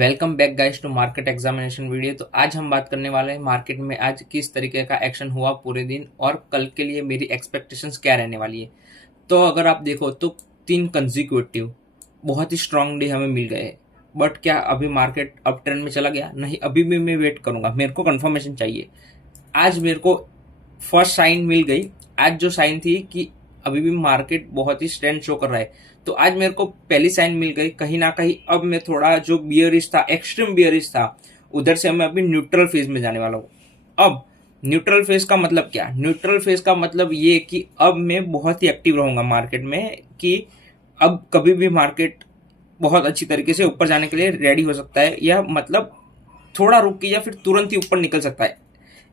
Welcome back guys to market examination video. तो आज हम बात करने वाले हैं मार्केट में आज किस तरीके का एक्शन हुआ पूरे दिन और कल के लिए मेरी एक्सपेक्टेशंस क्या रहने वाली है। तो अगर आप देखो तो 3 कंजिक्यूटिव बहुत ही स्ट्रांग डे हमें मिल गए। बट क्या अभी मार्केट अप ट्रेंड में चला गया? नहीं, अभी भी मैं वेट करूंगा, मेरे को कंफर्मेशन चाहिए। आज मेरे को फर्स्ट साइन मिल गई। आज जो साइन थी कि अभी भी मार्केट बहुत ही स्ट्रेंथ शो कर रहा है, तो आज मेरे को पहली साइन मिल गई कहीं ना कहीं। अब मैं थोड़ा जो बियरिश था, एक्सट्रीम बियरिश था, उधर से मैं अभी न्यूट्रल फेज में जाने वाला हूँ। अब न्यूट्रल फेज का मतलब क्या? न्यूट्रल फेज का मतलब ये कि अब मैं बहुत ही एक्टिव रहूंगा मार्केट में, कि अब कभी भी मार्केट बहुत अच्छी तरीके से ऊपर जाने के लिए रेडी हो सकता है, या मतलब थोड़ा रुक के या फिर तुरंत ही ऊपर निकल सकता है।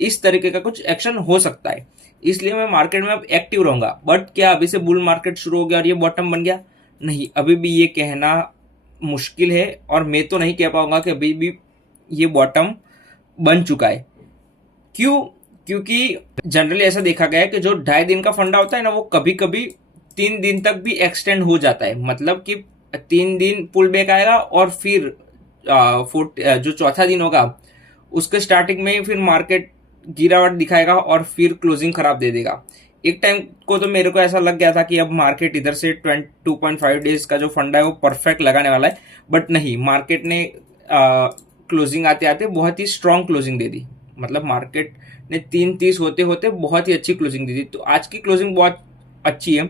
इस तरीके का कुछ एक्शन हो सकता है, इसलिए मैं मार्केट में अब एक्टिव रहूंगा। बट क्या अभी से बुल मार्केट शुरू हो गया और ये बॉटम बन गया? नहीं, अभी भी ये कहना मुश्किल है और मैं तो नहीं कह पाऊंगा कि अभी भी ये बॉटम बन चुका है। क्यों? क्योंकि जनरली ऐसा देखा गया है कि जो 2.5 दिन का फंडा होता है ना, वो कभी कभी 3 दिन तक भी एक्सटेंड हो जाता है। मतलब कि 3 दिन पुल बैक आएगा और फिर जो चौथा दिन होगा उसके स्टार्टिंग में ही फिर मार्केट गिरावट दिखाएगा और फिर क्लोजिंग खराब दे देगा। एक टाइम को तो मेरे को ऐसा लग गया था कि अब मार्केट इधर से 2.5 डेज का जो फंडा है वो परफेक्ट लगाने वाला है। बट नहीं, मार्केट ने क्लोजिंग आते आते बहुत ही स्ट्रांग क्लोजिंग दे दी। मतलब मार्केट ने 3:30 होते होते बहुत ही अच्छी क्लोजिंग दी थी। तो आज की क्लोजिंग बहुत अच्छी है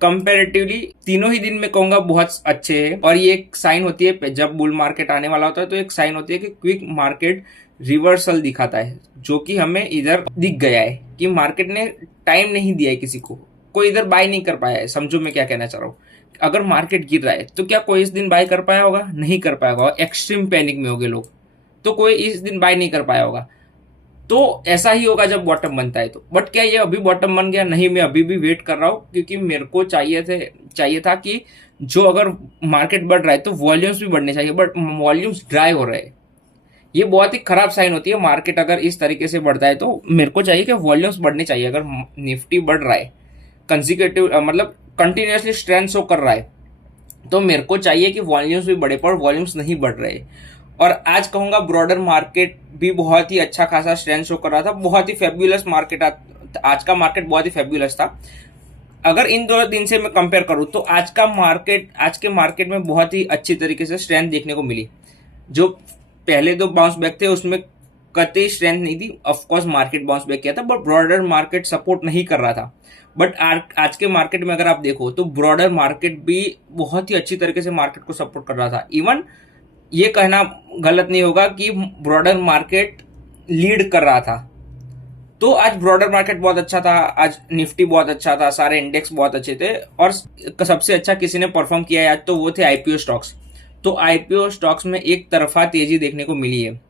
कंपेरेटिवली। तीनों ही दिन में कहूंगा बहुत अच्छे हैं, और ये एक साइन होती है जब बुल मार्केट आने वाला होता है, तो एक साइन होती है कि क्विक मार्केट रिवर्सल दिखाता है, जो कि हमें इधर दिख गया है कि मार्केट ने टाइम नहीं दिया है किसी को, कोई इधर बाय नहीं कर पाया है। समझो मैं क्या कहना चाह रहा हूँ। अगर मार्केट गिर रहा है तो क्या कोई इस दिन बाय कर पाया होगा? नहीं कर पाया होगा, एक्सट्रीम पैनिक में हो गए लोग, तो कोई इस दिन बाय नहीं कर पाया होगा। तो ऐसा ही होगा जब बॉटम बनता है तो। बट क्या ये अभी बॉटम बन गया? नहीं, मैं अभी भी वेट कर रहा हूँ, क्योंकि मेरे को चाहिए था कि जो अगर मार्केट बढ़ रहा है तो वॉल्यूम्स भी बढ़ने चाहिए, बट वॉल्यूम्स ड्राई हो रहे हैं। ये बहुत ही खराब साइन होती है। मार्केट अगर इस तरीके से बढ़ता है तो मेरे को चाहिए कि वॉल्यूम्स बढ़ने चाहिए। अगर निफ्टी बढ़ रहा है कंसिक्यूटिव, मतलब कंटिन्यूसली स्ट्रेंथ शो कर रहा है, तो मेरे को चाहिए कि वॉल्यूम्स भी बढ़े, पर वॉल्यूम्स नहीं बढ़ रहे। और आज कहूंगा ब्रॉडर मार्केट भी बहुत ही अच्छा खासा स्ट्रेंथ शो कर रहा था, बहुत ही फेब्युलस मार्केट। आज का मार्केट बहुत ही फेब्युलस था। अगर इन 2 दिन से मैं कंपेयर करूं तो आज के मार्केट में बहुत ही अच्छी तरीके से स्ट्रेंथ देखने को मिली। जो पहले 2 बाउंस बैक थे उसमें कतई स्ट्रेंथ नहीं थी। ऑफकोर्स मार्केट बाउंस बैक किया था, बट ब्रॉडर मार्केट सपोर्ट नहीं कर रहा था। बट आज के मार्केट में अगर आप देखो तो ब्रॉडर मार्केट भी बहुत ही अच्छी तरीके से मार्केट को सपोर्ट कर रहा था। इवन ये कहना गलत नहीं होगा कि ब्रॉडर मार्केट लीड कर रहा था। तो आज ब्रॉडर मार्केट बहुत अच्छा था, आज निफ्टी बहुत अच्छा था, सारे इंडेक्स बहुत अच्छे थे। और सबसे अच्छा किसी ने परफॉर्म किया है आज, तो वो थे आईपीओ स्टॉक्स। तो आईपीओ स्टॉक्स में एक तरफा तेजी देखने को मिली है।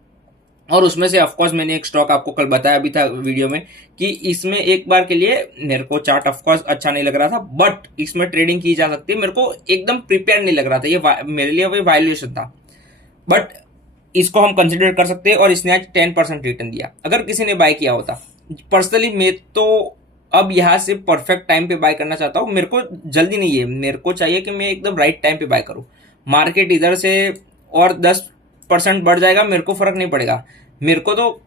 और उसमें से ऑफकोर्स मैंने एक स्टॉक आपको कल बताया भी था वीडियो में कि इसमें एक बार के लिए मेरे को चार्ट ऑफकोर्स अच्छा नहीं लग रहा था, बट इसमें ट्रेडिंग की जा सकती है। मेरे को एकदम प्रिपेयर नहीं लग रहा था, ये मेरे लिए वही वायलेशन था। बट इसको हम कंसिडर कर सकते हैं, और इसने आज 10% रिटर्न दिया। अगर किसी ने बाय किया होता, पर्सनली मैं तो अब यहां से परफेक्ट टाइम पे बाय करना चाहता हूं। मेरे को जल्दी नहीं है, मेरे को चाहिए कि मैं एकदम राइट टाइम पे बाय करूं। मार्केट इधर से और 10% बढ़ जाएगा, मेरे को फर्क नहीं पड़ेगा। मेरे को तो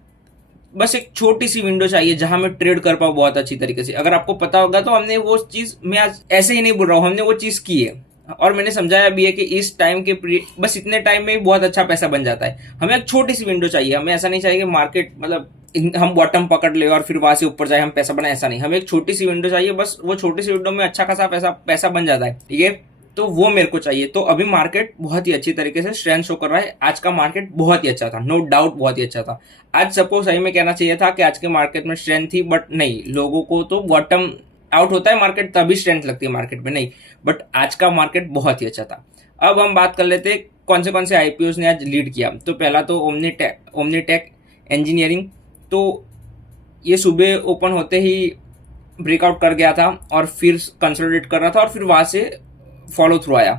बस एक छोटी सी विंडो चाहिए जहां मैं ट्रेड कर पाऊं बहुत अच्छी तरीके से। अगर आपको पता होगा तो हमने वो चीज, मैं आज ऐसे ही नहीं बोल रहा हूं, हमने वो चीज की है। और मैंने समझाया भी है कि इस टाइम के बस इतने टाइम में ही बहुत अच्छा पैसा बन जाता है। हमें एक छोटी सी विंडो चाहिए। हमें ऐसा नहीं चाहिए कि मार्केट मतलब हम बॉटम पकड़ ले और फिर वहां से ऊपर जाए हम पैसा बनाए, ऐसा नहीं। हमें एक छोटी सी विंडो चाहिए, बस वो छोटी सी विंडो में अच्छा खासा पैसा बन जाता है, ठीक है। तो वो मेरे को चाहिए। तो अभी मार्केट बहुत ही अच्छी तरीके से स्ट्रेंथ शो कर रहा है। आज का मार्केट बहुत ही अच्छा था, नो डाउट बहुत ही अच्छा था। आज सपोज सही में कहना चाहिए था कि आज के मार्केट में स्ट्रेंथ थी, बट नहीं, लोगों को तो बॉटम आउट होता है मार्केट तभी स्ट्रेंथ लगती है मार्केट में, नहीं। बट आज का मार्केट बहुत ही अच्छा था। अब हम बात कर लेते हैं कौन से आईपीओ ने आज लीड किया। तो पहला तो ओमनीटेक इंजीनियरिंग। तो ये सुबह ओपन होते ही ब्रेकआउट कर गया था और फिर कंसोलिडेट कर रहा था और फिर वहां से फॉलो थ्रू आया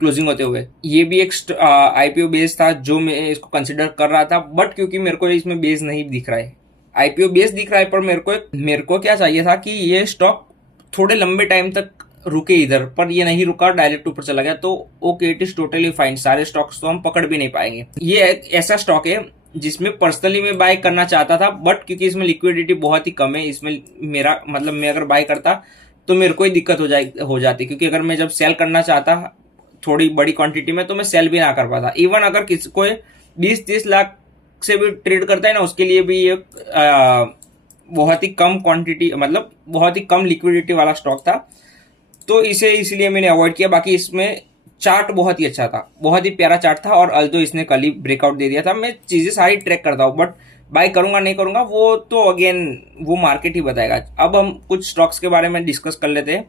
क्लोजिंग होते हुए। ये भी एक आईपीओ बेस था जो मैं इसको कंसिडर कर रहा था, बट क्योंकि मेरे को इसमें बेस नहीं दिख रहा है, आईपीओ बेस दिख रहा है, पर मेरे को क्या चाहिए था कि ये स्टॉक थोड़े लंबे टाइम तक रुके इधर, पर ये नहीं रुका, डायरेक्ट ऊपर चला गया, तो okay, it is totally fine. सारे स्टॉक्स तो हम पकड़ भी नहीं पाएंगे। ये एक ऐसा स्टॉक है जिसमें पर्सनली मैं बाय करना चाहता था, बट क्योंकि इसमें लिक्विडिटी बहुत ही कम है, इसमें मेरा मतलब मैं अगर बाय करता तो मेरे को ही दिक्कत हो जाती, क्योंकि अगर मैं जब सेल करना चाहता थोड़ी बड़ी क्वांटिटी में तो मैं सेल भी ना कर पाता। इवन अगर किसी को 20-30 लाख से भी ट्रेड करता है ना, उसके लिए भी ये बहुत ही कम क्वांटिटी, मतलब बहुत ही कम लिक्विडिटी वाला स्टॉक था, तो इसे इसलिए मैंने अवॉइड किया। बाकी इसमें चार्ट बहुत ही अच्छा था, बहुत ही प्यारा चार्ट था, और अल्दो इसने कल ही ब्रेकआउट दे दिया था। मैं चीजें सारी ट्रैक करता हूँ, बट बाय करूंगा नहीं करूंगा वो तो अगेन वो मार्केट ही बताएगा। अब हम कुछ स्टॉक्स के बारे में डिस्कस कर लेते हैं।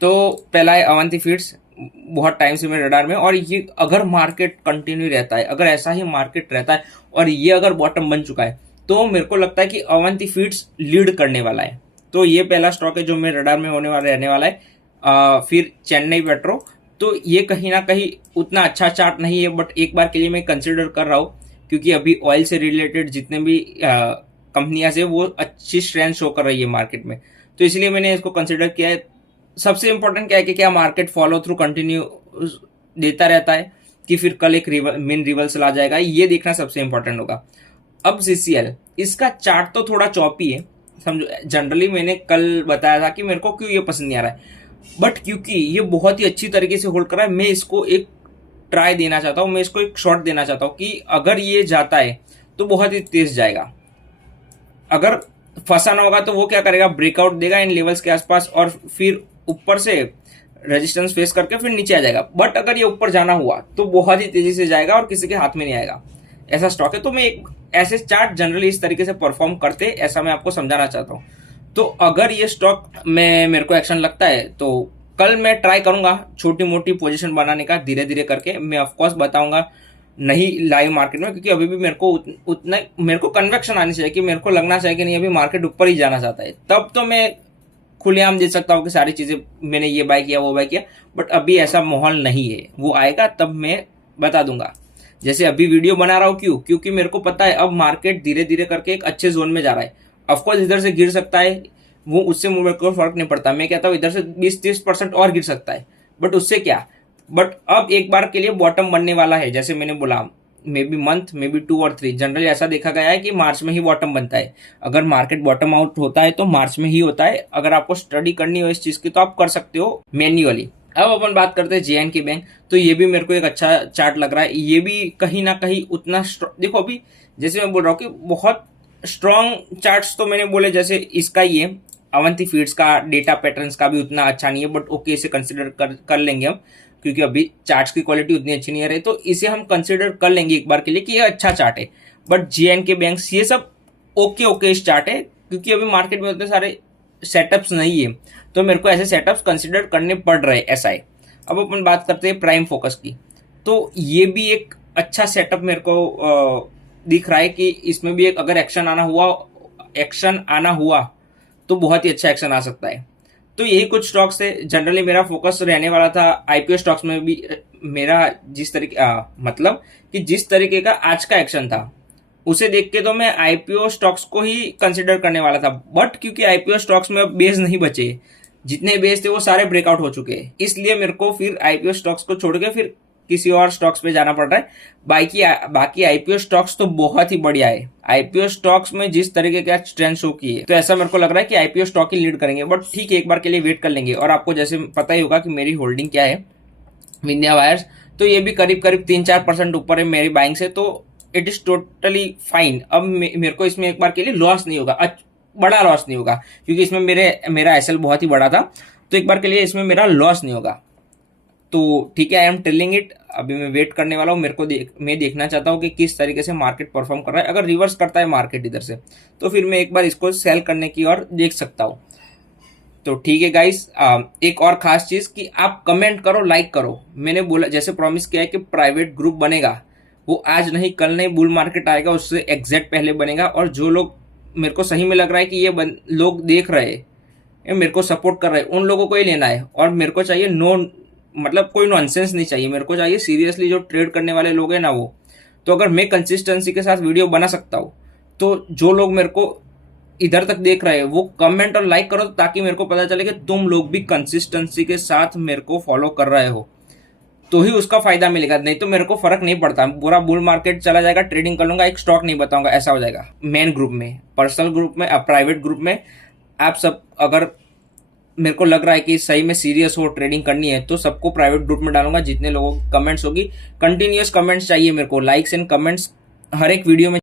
तो पहला है अवंती फीड्स, बहुत टाइम से मेरे रडार में, और ये अगर मार्केट कंटिन्यू रहता है, अगर ऐसा ही मार्केट रहता है और ये अगर बॉटम बन चुका है, तो मेरे को लगता है कि अवंती फीड्स लीड करने वाला है। तो ये पहला स्टॉक है जो मेरे रडार में होने वाला रहने वाला है। फिर चेन्नई पेट्रो, तो ये कहीं ना कहीं उतना अच्छा चार्ट नहीं है, बट एक बार के लिए मैं कंसिडर कर रहा हूँ, क्योंकि अभी ऑयल से रिलेटेड जितने भी कंपनियां है वो अच्छी स्ट्रेंथ शो कर रही है मार्केट में, तो इसलिए मैंने इसको कंसिडर किया है। सबसे इंपॉर्टेंट क्या है कि क्या मार्केट फॉलो थ्रू कंटिन्यू देता रहता है, कि फिर कल एक मेन रिवर्सल आ जाएगा, ये देखना सबसे इंपॉर्टेंट होगा। अब सीसीएल, इसका चार्ट तो थोड़ा चौपी है, समझो। जनरली मैंने कल बताया था कि मेरे को क्यों ये पसंद नहीं आ रहा है, बट क्योंकि ये बहुत ही अच्छी तरीके से होल्ड कर रहा है, मैं इसको एक ट्राई देना चाहता हूं, मैं इसको एक शॉट देना चाहता हूं कि अगर ये जाता है तो बहुत ही तेज जाएगा। अगर फंसा ना होगा तो वो क्या करेगा, ब्रेकआउट देगा इन लेवल्स के आसपास, और फिर ऊपर से रेजिस्टेंस फेस करके फिर नीचे आ जाएगा। बट अगर ये ऊपर जाना हुआ तो बहुत ही तेजी से जाएगा और किसी के हाथ में नहीं आएगा, ऐसा स्टॉक है। तो मैं एक ऐसे चार्ट जनरली इस तरीके से परफॉर्म करते, ऐसा मैं आपको समझाना चाहता हूं। तो अगर ये स्टॉक में मेरे को एक्शन लगता है तो कल मैं ट्राई करूंगा छोटी मोटी पोजीशन बनाने का, धीरे धीरे करके। मैं ऑफकोर्स बताऊंगा नहीं लाइव मार्केट में, क्योंकि अभी भी मेरे को उतना मेरे को कन्वेक्शन आनी चाहिए, कि मेरे को लगना चाहिए कि नहीं अभी मार्केट ऊपर ही जाना चाहता है, तब तो मैं खुलेआम दे सकता हूँ कि सारी चीजें मैंने ये बाय किया वो बाय किया। बट अभी ऐसा माहौल नहीं है, वो आएगा तब मैं बता दूंगा। जैसे अभी वीडियो बना रहा हूँ, क्योंकि मेरे को पता है अब मार्केट धीरे धीरे करके एक अच्छे जोन में जा रहा है। ऑफकोर्स इधर से गिर सकता है, वो उससे मेरे को फर्क नहीं पड़ता। मैं कहता हूँ इधर से 20-30% और गिर सकता है, बट उससे क्या। बट अब एक बार के लिए बॉटम बनने वाला है, जैसे मैंने बोला, may be month, may be 2 और 3। जनरली ऐसा देखा गया है कि मार्च में ही बॉटम बनता है। अगर मार्केट बॉटम आउट होता है तो मार्च में ही होता है। अगर आपको स्टडी करनी हो इस चीज की तो आप कर सकते हो मैन्युअली। अब अपन बात करते हैं जे.एन.के बैंक, तो ये भी मेरे को एक अच्छा चार्ट लग रहा है। ये भी कहीं ना कहीं उतना देखो, अभी जैसे मैं बोल रहा हूँ कि बहुत स्ट्रॉन्ग चार्ट्स तो मैंने बोले, जैसे इसका ये अवंती फीड्स का डेटा पैटर्न्स का भी उतना अच्छा नहीं है, बट ओके इसे कंसिडर कर लेंगे हम, क्योंकि अभी चार्ट्स की क्वालिटी उतनी अच्छी नहीं है रही, तो इसे हम कंसिडर कर लेंगे एक बार के लिए कि ये अच्छा चार्ट है। बट जे.एन.के बैंक्स ये सब ओके इस चार्ट है, क्योंकि अभी मार्केट में उतने सारे सेटअप्स नहीं है, तो मेरे को ऐसे सेटअप्स कंसिडर करने पड़ रहे हैं, ऐसा है। अब अपन बात करते हैं प्राइम फोकस की, तो ये भी एक अच्छा सेटअप मेरे को दिख रहा है कि इसमें भी एक अगर एक्शन आना हुआ तो बहुत ही अच्छा एक्शन आ सकता है। तो यही कुछ स्टॉक्स थे। जनरली मेरा फोकस रहने वाला था आईपीओ स्टॉक्स में भी। मेरा जिस तरीके मतलब कि जिस तरीके का आज का एक्शन था उसे देख के तो मैं आईपीओ स्टॉक्स को ही कंसिडर करने वाला था, बट क्योंकि आईपीओ स्टॉक्स में अब बेस नहीं बचे, जितने बेस थे वो सारे ब्रेकआउट हो चुके हैं, इसलिए मेरे को फिर आईपीओ स्टॉक्स को छोड़ के फिर किसी और स्टॉक्स पे जाना पड़ रहा है। बाकी आईपीओ स्टॉक्स तो बहुत ही बढ़िया है। आईपीओ स्टॉक्स में जिस तरीके का स्ट्रेंथ शो की है, तो ऐसा मेरे को लग रहा है कि आईपीओ स्टॉक ही लीड करेंगे। बट ठीक है, एक बार के लिए वेट कर लेंगे। और आपको जैसे पता ही होगा कि मेरी होल्डिंग क्या है, विंध्या वायर्स, तो ये भी करीब 3-4% ऊपर है मेरी बाइंग से, तो इट इज टोटली फाइन। अब मेरे को इसमें एक बार के लिए लॉस नहीं होगा, बड़ा लॉस नहीं होगा, क्योंकि इसमें मेरा एसएल बहुत ही बड़ा था, तो एक बार के लिए इसमें मेरा लॉस नहीं होगा। तो ठीक है, आई एम टेलिंग इट। अभी मैं वेट करने वाला हूँ। मैं देखना चाहता हूँ कि किस तरीके से मार्केट परफॉर्म कर रहा है। अगर रिवर्स करता है मार्केट इधर से, तो फिर मैं एक बार इसको सेल करने की और देख सकता हूँ। तो ठीक है गाइस, एक और खास चीज कि आप कमेंट करो, लाइक करो। मैंने बोला, जैसे प्रॉमिस किया है कि प्राइवेट ग्रुप बनेगा, वो आज नहीं कल नहीं, बुल मार्केट आएगा उससे एग्जैक्ट पहले बनेगा। और जो लोग मेरे को सही में लग रहा है कि ये लोग देख रहे हैं, मेरे को सपोर्ट कर रहे हैं, उन लोगों को ही लेना है। और मेरे को चाहिए मतलब कोई नॉनसेंस नहीं चाहिए, मेरे को चाहिए सीरियसली जो ट्रेड करने वाले लोग हैं ना वो। तो अगर मैं कंसिस्टेंसी के साथ वीडियो बना सकता हूँ, तो जो लोग मेरे को इधर तक देख रहे हैं वो कमेंट और लाइक करो, ताकि मेरे को पता चले कि तुम लोग भी कंसिस्टेंसी के साथ मेरे को फॉलो कर रहे हो, तो ही उसका फायदा मिलेगा। नहीं तो मेरे को फर्क नहीं पड़ता, पूरा बुल मार्केट चला जाएगा, ट्रेडिंग कर लूंगा, एक स्टॉक नहीं बताऊंगा, ऐसा हो जाएगा। मेन ग्रुप में, पर्सनल ग्रुप में, प्राइवेट ग्रुप में आप सब, अगर मेरे को लग रहा है कि सही में सीरियस हो, ट्रेडिंग करनी है, तो सबको प्राइवेट ग्रुप में डालूंगा। जितने लोगों की कमेंट्स होगी, कंटिन्यूअस कमेंट्स चाहिए मेरे को, लाइक्स एंड कमेंट्स हर एक वीडियो में